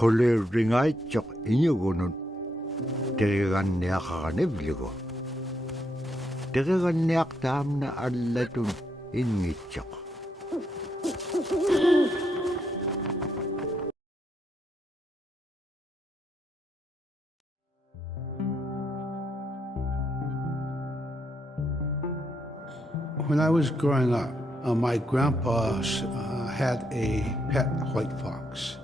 qulliurringaitsoq iñugunun teriganniaqaqanivlugu teriganniaqtaamna allatun ingitsoq When I was growing up, my grandpa had a pet white fox.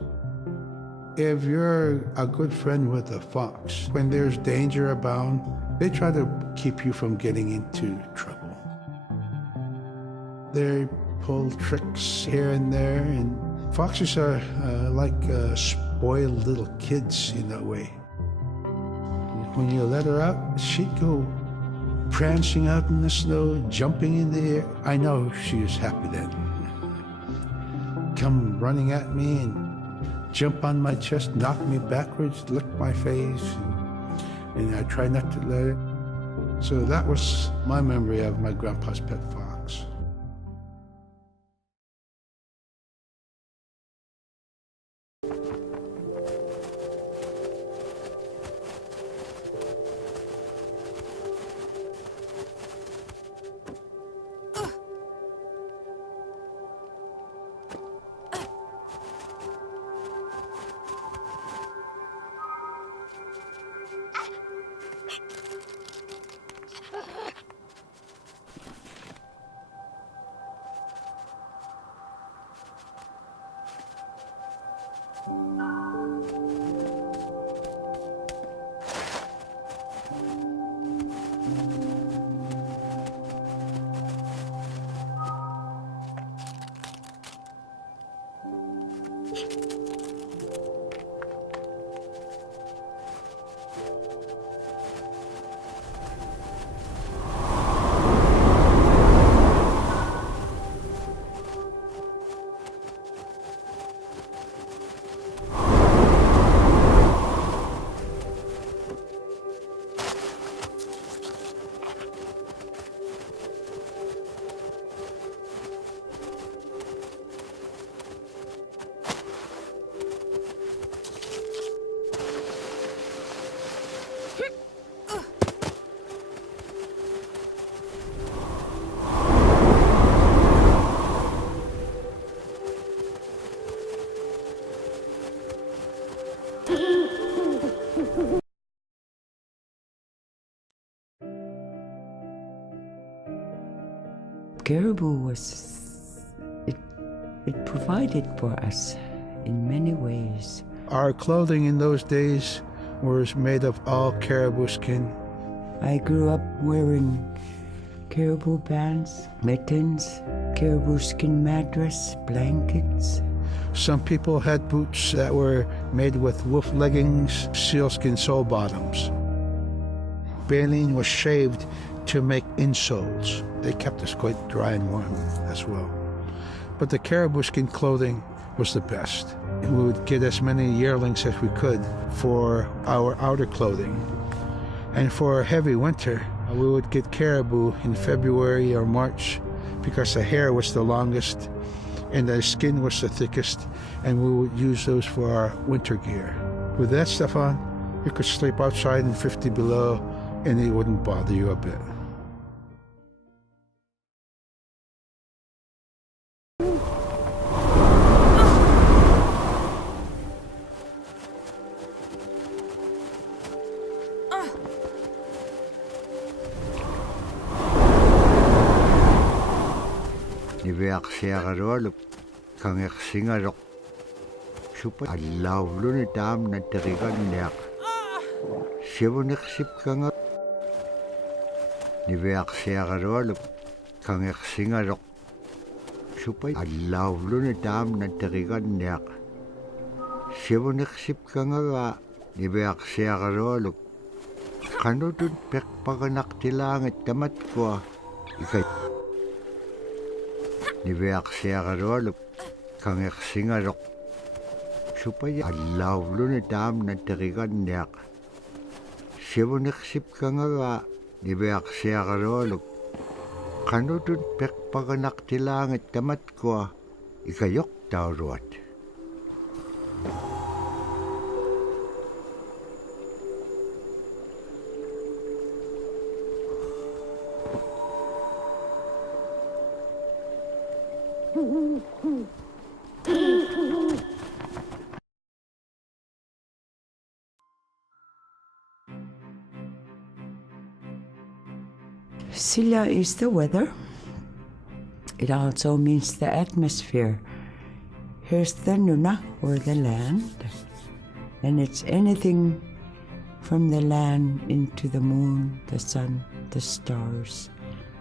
If you're a good friend with a fox, when there's danger abound, they try to keep you from getting into trouble. They pull tricks here and there, and foxes are like spoiled little kids in a way. When you let her out, she'd go prancing out in the snow, jumping in the air. I know she was happy then. Come running at me and jump on my chest, knock me backwards, lick my face, and I try not to let it. So that was my memory of my grandpa's pet fox. Caribou it provided for us in many ways. Our clothing in those days was made of all caribou skin. I grew up wearing caribou pants, mittens, caribou skin mattress, blankets. Some people had boots that were made with wolf leggings, sealskin sole bottoms. Baleen was shaved to make insoles. They kept us quite dry and warm as well. But the caribou skin clothing was the best. We would get as many yearlings as we could for our outer clothing. And for a heavy winter, we would get caribou in February or March because the hair was the longest and the skin was the thickest, and we would use those for our winter gear. With that stuff on, you could sleep outside in 50 below and it wouldn't bother you a bit. Niveaqsiaqalualuk kangersingaluq supa allauluni taamna teriganniaq sivuniqsipkanga niveaqsiaqalualuk kangersingaluq supa allauluni taamna teriganniaq sivuniqsipkanga niveaqsiaqalualuk qanutut peqpaganaqtilaangat tamatkua ika niveaqsiaqalualuk kangersingaluq supaya allauluni taamna teriganniaq sivuniqsipkanga niveaqsiaqalualuk qanutut peqpaganaqtilaangat tamatkua ikayoqtauruat Sila is the weather. It also means the atmosphere. Here's the nuna, or the land. And it's anything from the land into the moon, the sun, the stars.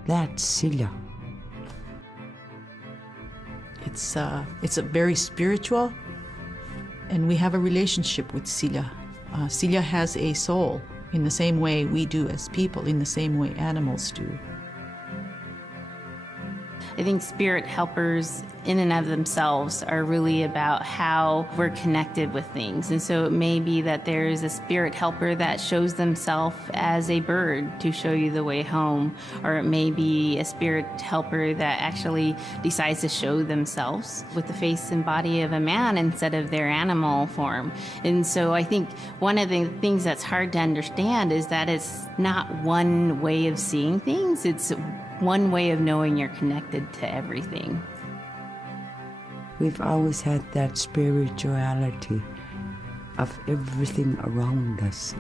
That's Sila. It's a very spiritual, and we have a relationship with Sila. Sila has a soul in the same way we do as people, in the same way animals do. I think spirit helpers in and of themselves are really about how we're connected with things. And so it may be that there's a spirit helper that shows themselves as a bird to show you the way home, or it may be a spirit helper that actually decides to show themselves with the face and body of a man instead of their animal form. And so I think one of the things that's hard to understand is that it's not one way of seeing things, it's one way of knowing you're connected to everything. We've always had that spirituality of everything around us.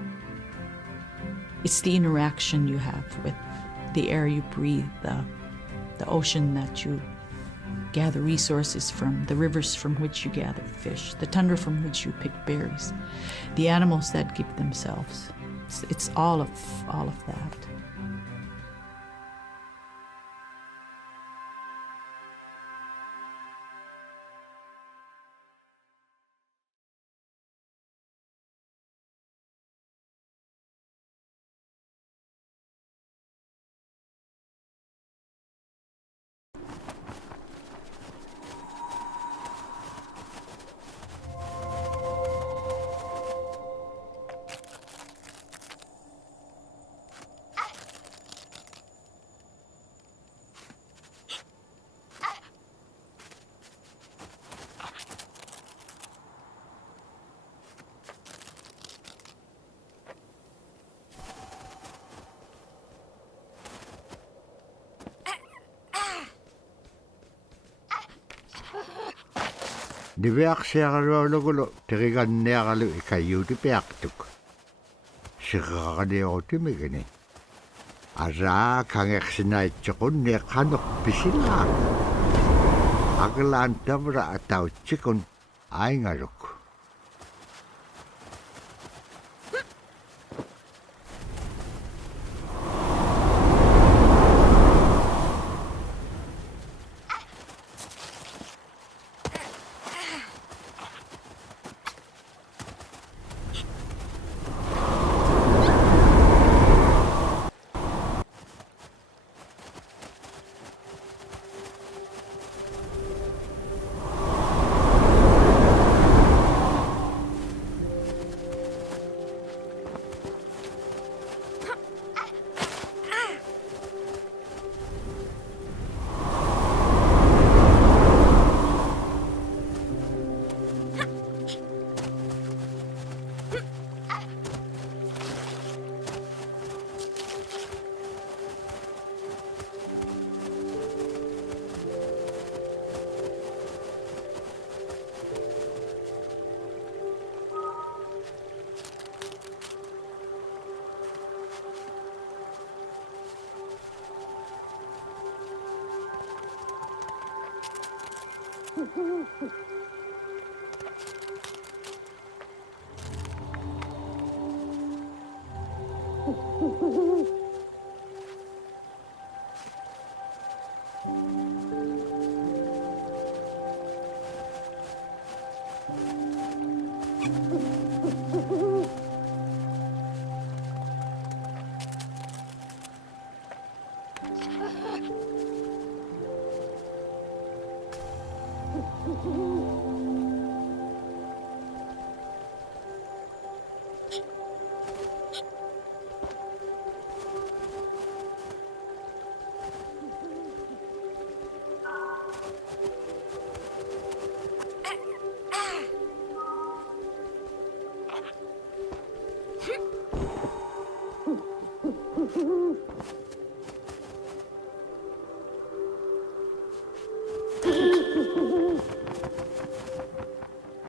It's the interaction you have with the air you breathe, the ocean that you gather resources from, the rivers from which you gather fish, the tundra from which you pick berries, the animals that give themselves. It's all of that. Niviaqsiaqalualugu teriganniaqalu ikayuuti piaqtuk. Siqaqaniurutimigini. Araa kangeqsinaitsiqunni qanuq pisilaaq. Aglaan tavra atautsikun aingaruk.